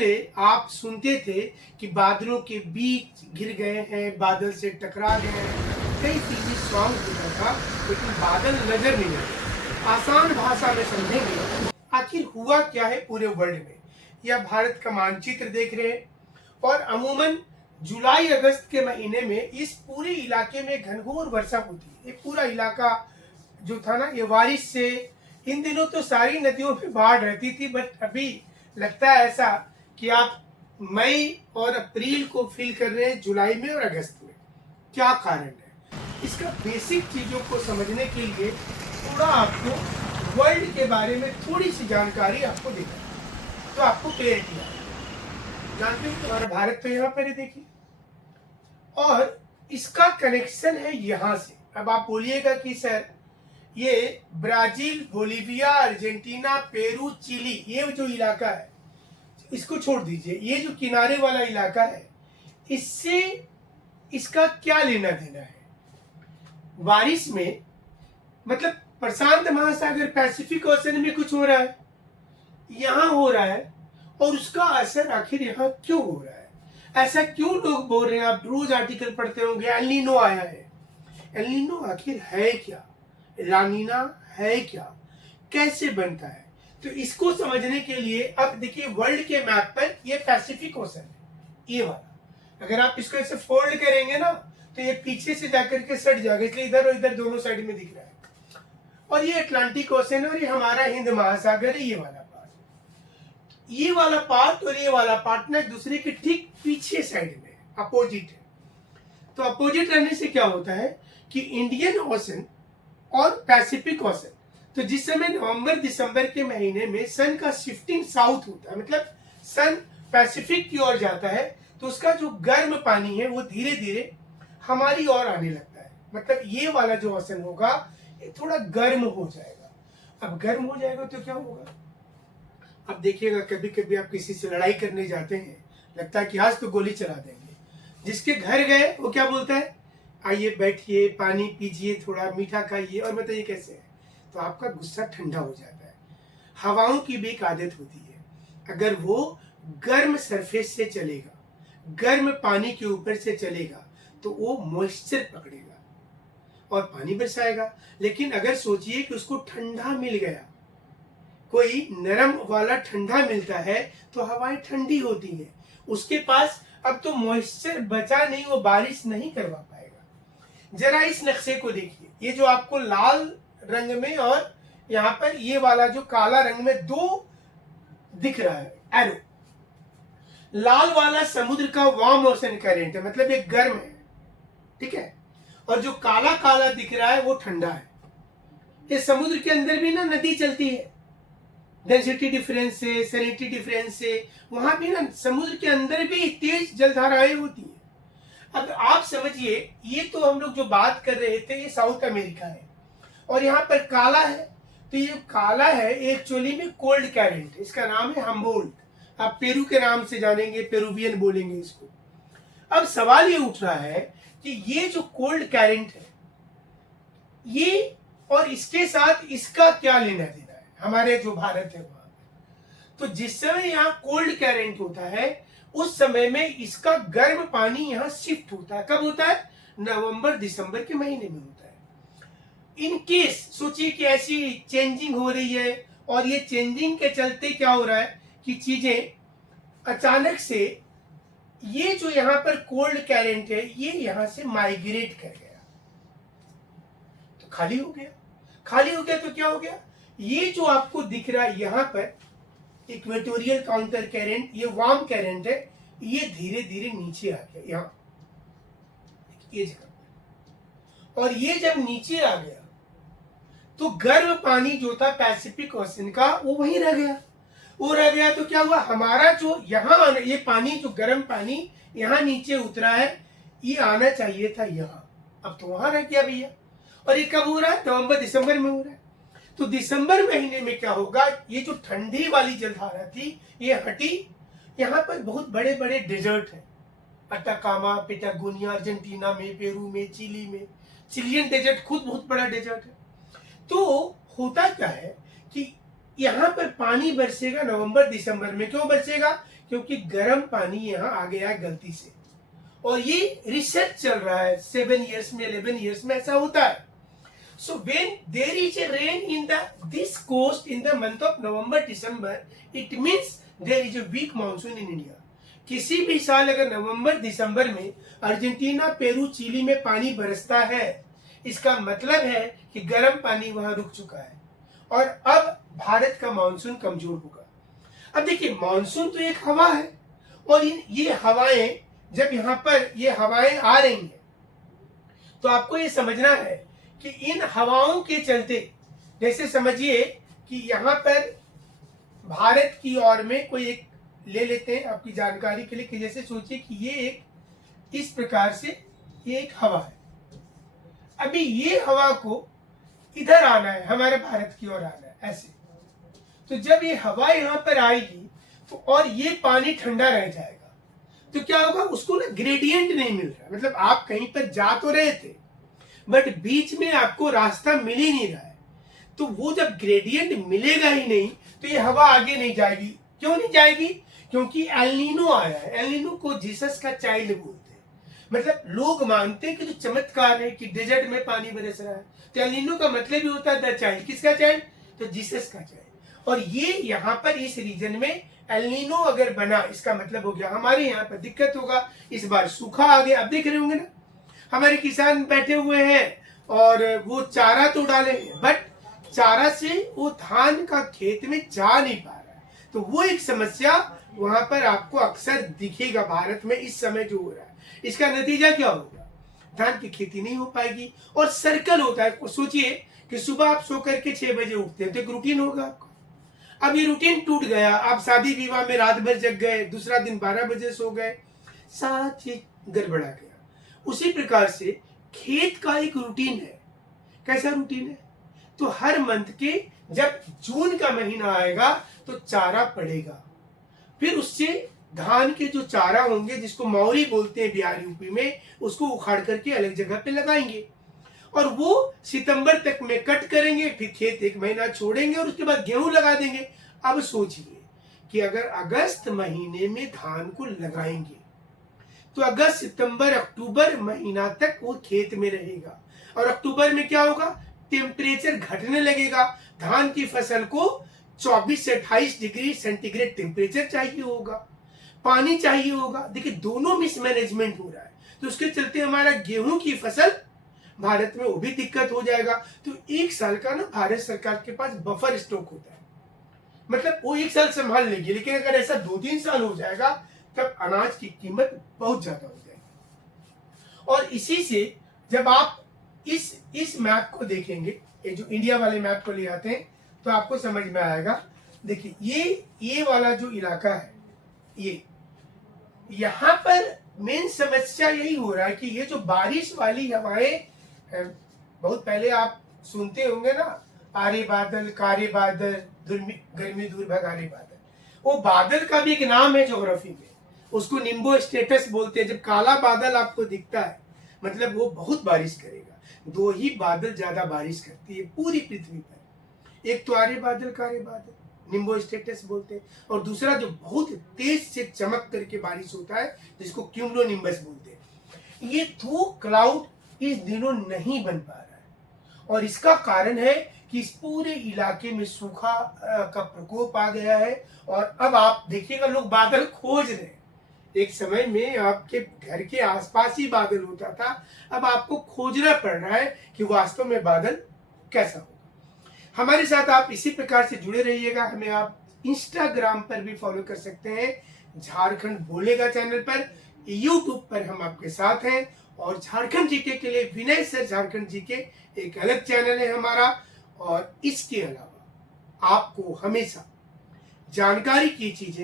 पहले आप सुनते थे कि बादलों के बीच घिर गए हैं, बादल से टकरा गए हैं, कई टीवी सॉन्ग होता था, लेकिन बादल नजर नहीं आते। आसान भाषा में समझेंगे आखिर हुआ क्या है पूरे वर्ल्ड में। यह भारत का मानचित्र देख रहे हैं और अमूमन जुलाई अगस्त के महीने में इस पूरे इलाके में घनघोर वर्षा होती है। ये पूरा इलाका जो था ना, ये बारिश से, इन दिनों तो सारी नदियों में बाढ़ रहती थी, बट अभी लगता है ऐसा कि आप मई और अप्रैल को फील कर रहे हैं जुलाई में और अगस्त में। क्या कारण है इसका? बेसिक चीजों को समझने के लिए थोड़ा आपको वर्ल्ड के बारे में थोड़ी सी जानकारी आपको देना है, तो आपको क्लियरिटी आएगी। जानते हो तुम्हारा भारत तो यहाँ पर है, देखिए, और इसका कनेक्शन है यहाँ से। अब आप बोलिएगा कि सर ये Brazil, Bolivia, Argentina, Peru, Chile, ये जो इलाका है इसको छोड़ दीजिए, ये जो किनारे वाला इलाका है इससे इसका क्या लेना देना है? बारिश में मतलब प्रशांत महासागर, पैसिफिक ओशन में कुछ हो रहा है, यहाँ हो रहा है, और उसका असर आखिर यहाँ क्यों हो रहा है? ऐसा क्यों लोग बोल रहे हैं? आप रोज आर्टिकल पढ़ते होंगे, एल नीनो आया है। एल नीनो आखिर है क्या? लानीना है क्या? कैसे बनता है? तो इसको समझने के लिए अब देखिए वर्ल्ड के मैप पर ये पैसिफिक ओशन है, ये वाला। अगर आप इसको ऐसे फोल्ड करेंगे ना तो ये पीछे से जाकर के सट जाएगा, इसलिए इधर और इधर दोनों साइड में दिख रहा है। और ये अटलांटिक ओशन है और ये हमारा हिंद महासागर है, ये वाला पार्ट। ये वाला पार्ट और ये वाला पार्ट ना दूसरे के ठीक पीछे साइड में अपोजिट है। तो अपोजिट रहने से क्या होता है कि इंडियन ओशन और पैसिफिक ओशन, तो जिस समय नवंबर दिसंबर के महीने में सन का शिफ्टिंग साउथ होता है, मतलब सन पैसिफिक की ओर जाता है, तो उसका जो गर्म पानी है वो धीरे धीरे हमारी ओर आने लगता है। मतलब ये वाला जो ओशन होगा ये थोड़ा गर्म हो जाएगा। अब गर्म हो जाएगा तो क्या होगा? अब देखिएगा, कभी कभी आप किसी से लड़ाई करने जाते हैं, लगता है कि आज तो गोली चला देंगे। जिसके घर गए वो क्या बोलता है? आइए बैठिए, पानी पीजिए, थोड़ा मीठा खाइए और बताइए कैसे है। तो आपका गुस्सा ठंडा हो जाता है। हवाओं की भी एक आदत होती है, अगर वो गर्म सरफेस से चलेगा, गर्म पानी के ऊपर से चलेगा, तो वो मॉइस्चर पकड़ेगा और पानी बरसाएगा। लेकिन अगर सोचिए कि उसको ठंडा मिल गया, कोई नरम वाला ठंडा मिलता है, तो हवाएं ठंडी होती हैं, उसके पास अब तो मॉइस्चर बचा नहीं, वो बारिश नहीं करवा पाएगा। जरा इस नक्शे को देखिए, ये जो आपको लाल रंग में और यहाँ पर ये वाला जो काला रंग में दो दिख रहा है एरो, लाल वाला समुद्र का वार्म ओशन करेंट है, मतलब ये गर्म है, ठीक है, और जो काला काला दिख रहा है वो ठंडा है। ये समुद्र के अंदर भी ना नदी चलती है, डेंसिटी डिफरेंस से, सैलिनिटी डिफरेंस से, वहां भी ना समुद्र के अंदर भी तेज जलधाराएं होती है। अब आप समझिए, ये तो हम लोग जो बात कर रहे थे ये साउथ अमेरिका है, और यहाँ पर काला है, तो ये काला है एक्चुअली में कोल्ड कैरेंट है, इसका नाम है हम्बोल्ट। आप पेरू के नाम से जानेंगे, पेरुवियन बोलेंगे इसको। अब सवाल ये उठ रहा है कि ये जो कोल्ड कैरेंट है, ये और इसके साथ इसका क्या लेना देना है हमारे जो भारत है वहां पे? तो जिस समय यहाँ कोल्ड कैरेंट होता है उस समय में इसका गर्म पानी यहाँ शिफ्ट होता है। कब होता है? नवंबर दिसंबर के महीने में होता है। इन केस सोचिए कि ऐसी चेंजिंग हो रही है, और ये चेंजिंग के चलते क्या हो रहा है कि चीजें अचानक से, ये जो यहाँ पर कोल्ड कैरेंट है ये यहाँ से माइग्रेट कर गया, तो खाली हो गया। खाली हो गया तो क्या हो गया? ये जो आपको दिख रहा है यहाँ पर इक्वेटोरियल काउंटर कैरेंट, ये वार्म कैरेंट है, ये धीरे धीरे नीचे आ गया यहाँ ये जगह पर। और ये जब नीचे आ गया तो गर्म पानी जो था पैसिफिक ओशन का वो वहीं रह गया। वो रह गया तो क्या हुआ? हमारा जो यहाँ ये पानी, जो गर्म पानी यहाँ नीचे उतरा है, ये आना चाहिए था यहाँ, अब तो वहां रह गया भैया। और ये कब हो रहा है? नवंबर दिसंबर में हो रहा है। तो दिसंबर महीने में क्या होगा? ये जो ठंडी वाली जलधारा थी ये हटी। यहाँ पर बहुत बड़े बड़े डेजर्ट है, अटाकामा, पेटागोनिया, अर्जेंटीना में, पेरू में, चिली में। चिलियन डेजर्ट खुद बहुत बड़ा डेजर्ट है। तो होता क्या है कि यहाँ पर पानी बरसेगा नवंबर दिसंबर में। क्यों बरसेगा? क्योंकि गर्म पानी यहाँ आ गया है गलती से, और ये रिसर्च चल रहा है 7 years में 11 years में ऐसा होता है. So when there is a rain in this coast in the month of November December, it means there is a weak monsoon in India. किसी भी साल अगर नवंबर दिसंबर में अर्जेंटीना, पेरू, चिली में पानी बरसता है, इसका मतलब है कि गर्म पानी वहां रुक चुका है और अब भारत का मानसून कमजोर होगा. अब देखिए, मानसून तो एक हवा है, और ये हवाएं जब यहाँ पर ये हवाएं आ रही हैं, तो आपको ये समझना है कि इन हवाओं के चलते, जैसे समझिए कि यहाँ पर भारत की ओर में कोई एक ले लेते हैं आपकी जानकारी के लिए, कि जैसे सोचिए कि ये एक इस प्रकार से ये एक हवा है. अभी ये हवा को इधर आना है, हमारे भारत की ओर आना है ऐसे. तो जब ये हवा यहाँ पर आएगी तो और ये पानी ठंडा रह जाएगा, तो क्या होगा, उसको ना ग्रेडियंट नहीं मिल रहा. मतलब आप कहीं पर जा तो रहे थे, बट बीच में आपको रास्ता मिल ही नहीं रहा है. तो वो जब ग्रेडियंट मिलेगा ही नहीं, तो ये हवा आगे नहीं जाएगी. क्यों नहीं जाएगी? क्योंकि एल नीनो आया है. एल नीनो को जीसस का चाइल्ड बोलते हैं. मतलब लोग मानते हैं कि जो चमत्कार है कि डेजर्ट में पानी बरस रहा है, तो एल नीनो का मतलब ही होता है द चाइल्ड. किसका चाइल्ड? तो जीसस का चाइल्ड. और ये यहाँ पर इस रीजन में एल नीनो अगर बना, इसका मतलब हो गया हमारे यहाँ पर दिक्कत होगा. इस बार सूखा आ गया. अब देख रहे होंगे ना, हमारे किसान बैठे हुए हैं और वो चारा तो डाले, बट चारा से वो धान का खेत में जा नहीं पा रहा है. तो वो एक समस्या वहां पर आपको अक्सर दिखेगा भारत में इस समय जो हो रहा है. इसका नतीजा क्या होगा? धान की खेती नहीं हो पाएगी. और सर्कल होता है. सोचिए कि सुबह आप सो करके 6 बजे उठते हैं, तो एक रूटीन होगा आपका. अब ये रूटीन टूट गया. आप शादी विवाह में रात भर जग गए, दूसरा दिन 12 बजे सो गए, सारा चीज गड़बड़ा गया. उसी प्रकार से खेत का एक रूटीन है. कैसा रूटीन है? तो हर मंथ के जब जून का महीना आएगा तो चारा पड़ेगा. फिर उससे धान के जो चारा होंगे, जिसको मौरी बोलते हैं बिहार यूपी में, उसको उखाड़ करके अलग जगह पे लगाएंगे और वो सितंबर तक में कट करेंगे. फिर खेत 1 महीना छोड़ेंगे और उसके बाद गेहूं लगा देंगे. अब सोचिए कि अगर अगस्त महीने में धान को लगाएंगे तो अगस्त, सितंबर, अक्टूबर महीना तक वो खेत में रहेगा. और अक्टूबर में क्या होगा? टेम्परेचर घटने लगेगा. धान की फसल को 24 से 28 डिग्री सेंटीग्रेड टेम्परेचर चाहिए होगा, पानी चाहिए होगा. देखिए, दोनों मिसमैनेजमेंट हो रहा है. तो उसके चलते हमारा गेहूं की फसल भारत में वो भी दिक्कत हो जाएगा. तो 1 साल का ना भारत सरकार के पास बफर स्टॉक होता है. मतलब वो 1 साल संभाल लेगी. लेकिन अगर ऐसा 2-3 साल हो जाएगा, तब अनाज की कीमत बहुत ज्यादा हो जाएगी. और इसी से जब आप इस मैप को देखेंगे, ये जो इंडिया वाले मैप को ले आते हैं, तो आपको समझ में आएगा. देखिए, ये वाला जो इलाका है, ये यहाँ पर मेन समस्या यही हो रहा है कि ये जो बारिश वाली हवाएं, बहुत पहले आप सुनते होंगे ना, आरे बादल, कारे बादल, गर्मी दूर भगारे बादल. वो बादल का भी एक नाम है ज्योग्राफी में. उसको निम्बो स्टेटस बोलते हैं. जब काला बादल आपको दिखता है, मतलब वो बहुत बारिश करेगा. 2 ही बादल ज्यादा बारिश करती है पूरी पृथ्वी पर. एक तो आरे बादल, कारे बादल, निम्बो स्टेटस बोलते हैं, और दूसरा जो बहुत तेज से चमक करके बारिश होता है, जिसको क्यूमुलोनिम्बस बोलते हैं. ये 2 क्लाउड इस दिनों नहीं बन पा रहा है. और इसका कारण है कि इस पूरे इलाके में सूखा का प्रकोप आ गया है. और अब आप देखिएगा, लोग बादल खोज रहे हैं. एक समय में आपके घर के आसपास ही बादल होता था, अब आपको खोजना पड़ रहा है कि वास्तव में बादल कैसा होगा. हमारे साथ आप इसी प्रकार से जुड़े रहिएगा. हमें आप इंस्टाग्राम पर भी फॉलो कर सकते हैं, झारखंड बोलेगा चैनल पर. यूट्यूब पर हम आपके साथ हैं. और झारखंड जीके के लिए विनय सर झारखंड जीके एक अलग चैनल है हमारा. और इसके अलावा आपको हमेशा जानकारी की चीजें